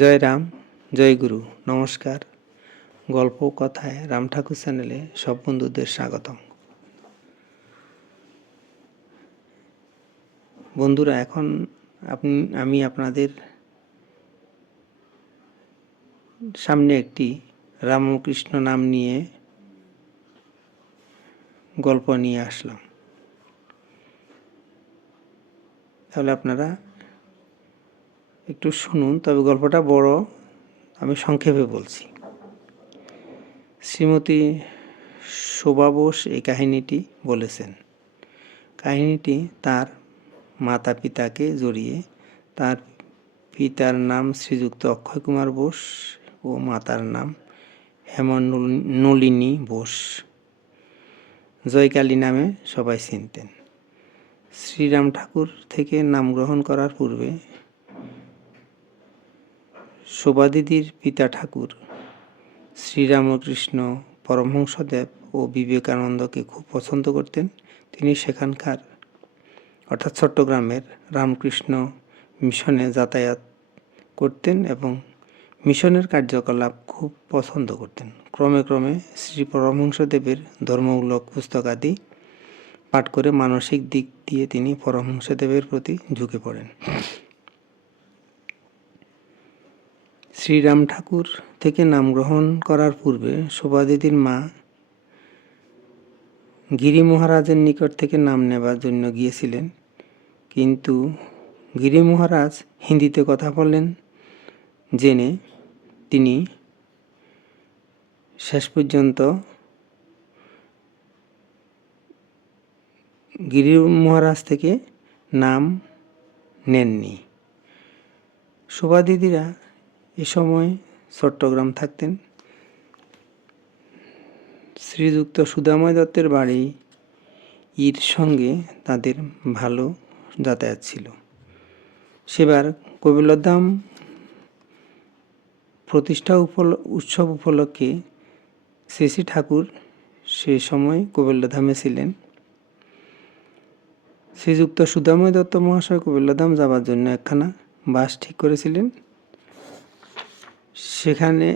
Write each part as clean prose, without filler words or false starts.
জয় রাম, জয় গুরু। নমস্কার। গল্প কথায় রাম ঠাকুর চ্যানেলে সব বন্ধুদের স্বাগতম। বন্ধুরা, এখন আমি আপনাদের সামনে একটি রামকৃষ্ণ নাম নিয়ে গল্প নিয়ে আসলাম। তাহলে আপনারা একটু শুনুন, তবে গল্পটা বড়, আমি সংক্ষেপে বলছি। শ্রীমতী শোভা বোস এই কাহিনীটি বলেছেন। কাহিনীটি তার মাতা পিতাকে জড়িয়ে। তার পিতার নাম শ্রীযুক্ত অক্ষয় কুমার বোস ও মাতার নাম হেমনলিনী বোস। জয়কালী নামে সবাই চিনতেন। শ্রীরাম ঠাকুর থেকে নাম গ্রহণ করার পূর্বে শোভাদিদির পিতা ঠাকুর শ্রীরামকৃষ্ণ পরমহংসদেব ও বিবেকানন্দকে খুব পছন্দ করতেন। তিনি সেখানকার অর্থাৎ চট্টগ্রামের রামকৃষ্ণ মিশনে যাতায়াত করতেন এবং মিশনের কার্যকলাপ খুব পছন্দ করতেন। ক্রমে ক্রমে শ্রী পরমহংসদেবের ধর্মমূলক পুস্তকাদি পাঠ করে মানসিক দিক দিয়ে তিনি পরমহংসদেবের প্রতি ঝুঁকে পড়েন। শ্রীরাম ঠাকুর থেকে নাম গ্রহণ করার পূর্বে শোভাদিদির মা গিরি মহারাজের নিকট থেকে নাম নেবার জন্য গিয়েছিলেন, কিন্তু গিরি মহারাজ হিন্দিতে কথা বলেন জেনে তিনি শেষ পর্যন্ত গিরি মহারাজ থেকে নাম নেননি। শোভাদিদিরা এ সময় চট্টগ্রাম থাকতেন। শ্রীযুক্ত সুদাময় দত্তের বাড়ি ইর সঙ্গে তাদের ভালো যাতায়াত ছিল। সেবার কপিলধাম প্রতিষ্ঠা উৎসব উপলক্ষে শ্রী ঠাকুর সে সময় কপিলধামে ছিলেন। শ্রীযুক্ত সুদাময় দত্ত মহাশয় কপিলধাম যাবার জন্য একখানা বাস ঠিক করেছিলেন। সেখানে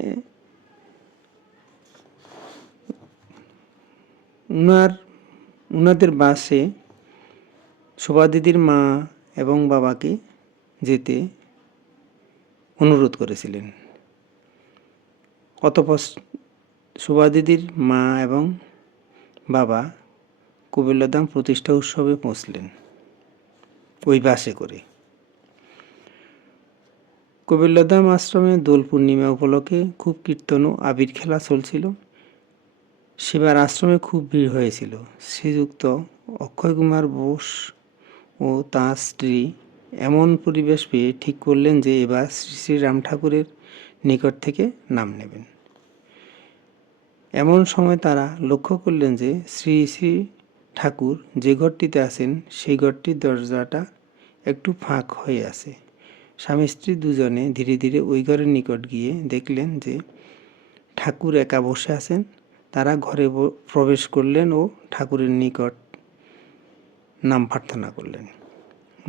উনাদের বাসে শোভাদিদির মা এবং বাবাকে যেতে অনুরোধ করেছিলেন। অতঃপর শোভাদিদির মা এবং বাবা কপিলধাম প্রতিষ্ঠা উৎসবে পৌঁছলেন ওই বাসে করে। কপিলধাম আশ্রমে দোল পূর্ণিমা উপলক্ষে খুব কীর্তন ও আবির খেলা চলছিল। সেবার আশ্রমে খুব ভিড় হয়েছিল। শ্রীযুক্ত অক্ষয় কুমার বোস ও তাঁর স্ত্রী এমন পরিবেশ পেয়ে ঠিক করলেন যে এবার শ্রী রাম ঠাকুরের নিকট থেকে নাম নেবেন। এমন সময় তারা লক্ষ্য করলেন যে শ্রী শ্রী ঠাকুর যে ঘরটিতে আছেন সেই ঘরটির দরজাটা একটু ফাঁক হয়ে আছে। স্বামী স্ত্রী দুজনে ধীরে ধীরে ওই ঘরের নিকট গিয়ে দেখলেন যে ঠাকুর একা বসে আছেন। তারা ঘরে প্রবেশ করলেন ও ঠাকুরের নিকট নাম প্রার্থনা করলেন।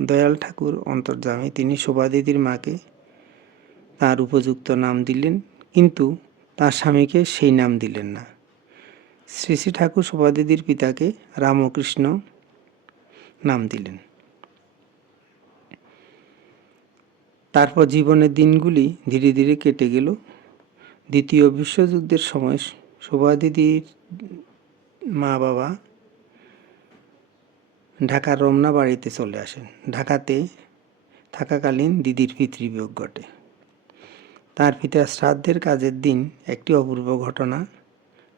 দয়াল ঠাকুর অন্তর্যামী, তিনি শোভাদিদির মাকে তার উপযুক্ত নাম দিলেন, কিন্তু তার স্বামীকে সেই নাম দিলেন না। শ্রী শ্রী ঠাকুর শোভাদিদির পিতাকে রামকৃষ্ণ নাম দিলেন। তারপর জীবনের দিনগুলি ধীরে ধীরে কেটে গেল। দ্বিতীয় বিশ্বযুদ্ধের সময় শোভাদিদির মা বাবা ঢাকার রমনা বাড়িতে চলে আসেন। ঢাকাতে থাকাকালীন দিদির পিতৃবিয়োগ ঘটে। তার পিতার শ্রাদ্ধের কাজের দিন একটি অপূর্ব ঘটনা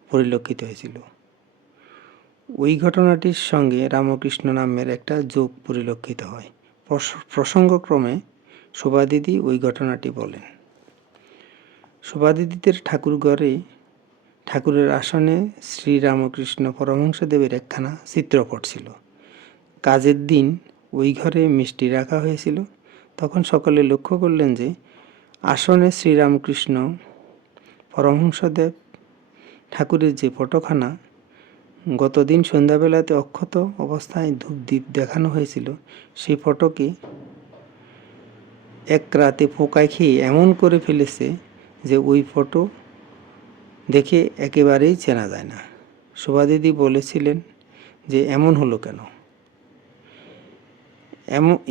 পরিলক্ষিত হয়েছিল। ওই ঘটনাটির সঙ্গে রামকৃষ্ণ নামের একটা যোগ পরিলক্ষিত হয়। প্রসঙ্গক্রমে শোভাদিদি ওই ঘটনাটি বলেন। শোভাদিদিদের ঠাকুরঘরে ঠাকুরের আসনে শ্রীরামকৃষ্ণ পরমহংসদেবের একখানা চিত্রপট ছিল। কাজের দিন ওই ঘরে মিষ্টি রাখা হয়েছিল। তখন সকলে লক্ষ্য করলেন যে আসনে শ্রীরামকৃষ্ণ পরমহংসদেব ঠাকুরের যে ফটোখানা গতদিন সন্ধ্যাবেলাতে অক্ষত অবস্থায় ধূপদীপ দেখানো হয়েছিল, সেই ফটোকে এক রাতে পোকায় খেয়ে এমন করে ফেলেছে যে ওই ফটো দেখে একেবারেই চেনা যায় না। শোভা দিদি বলেছিলেন যে এমন হলো কেন।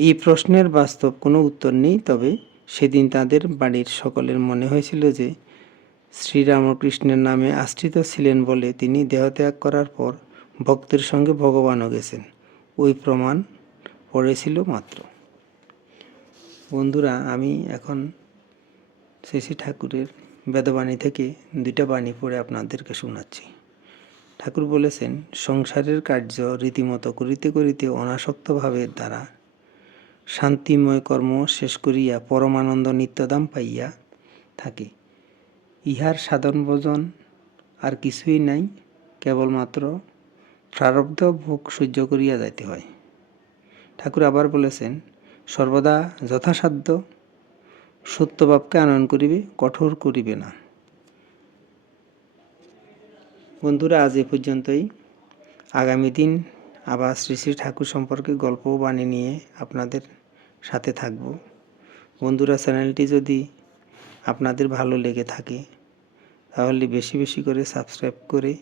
এই প্রশ্নের বাস্তব কোনো উত্তর নেই, তবে সেদিন তাদের বাড়ির সকলের মনে হয়েছিল যে শ্রীরামকৃষ্ণের নামে আশ্রিত ছিলেন বলে তিনি দেহত্যাগ করার পর ভক্তের সঙ্গে ভগবানও গেছেন, ওই প্রমাণ পড়েছিল মাত্র। বন্ধুরা, আমি এখন শ্রী শ্রী ঠাকুরের বেদবাণী থেকে 2টা বাণী পড়ে আপনাদেরকে শোনাচ্ছি। ঠাকুর বলেছেন, সংসারের কার্য রীতিমতো করিতে করিতে অনাসক্ত ভাবের দ্বারা শান্তিময় কর্ম শেষ করিয়া পরমানন্দ নিত্যদাম পাইয়া থাকে। ইহার সাধন ভোজন আর কিছুই নাই, কেবলমাত্র প্রারব্ধ ভোগ সহ্য করিয়া যাইতে হয়। ঠাকুর আবার বলেছেন, সর্বদা যথাসাধ্য সত্যভাবকে আনয়ন করিবে, কঠোর করিবে না। বন্ধুরা, আজ এ পর্যন্তই। আগামী দিন আবার শ্রী শ্রী ঠাকুর সম্পর্কে গল্প ও বাণী নিয়ে আপনাদের সাথে থাকব। বন্ধুরা, চ্যানেলটি যদি আপনাদের ভালো লেগে থাকে তাহলে বেশি বেশি করে সাবস্ক্রাইব করে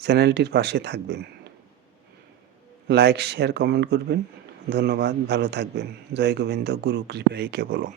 চ্যানেলটির পাশে থাকবেন। লাইক, শেয়ার, কমেন্ট করবেন। ধন্যবাদ, ভালো থাকবেন। জয় গোবিন্দ, গুরু কৃপাই কেবলম।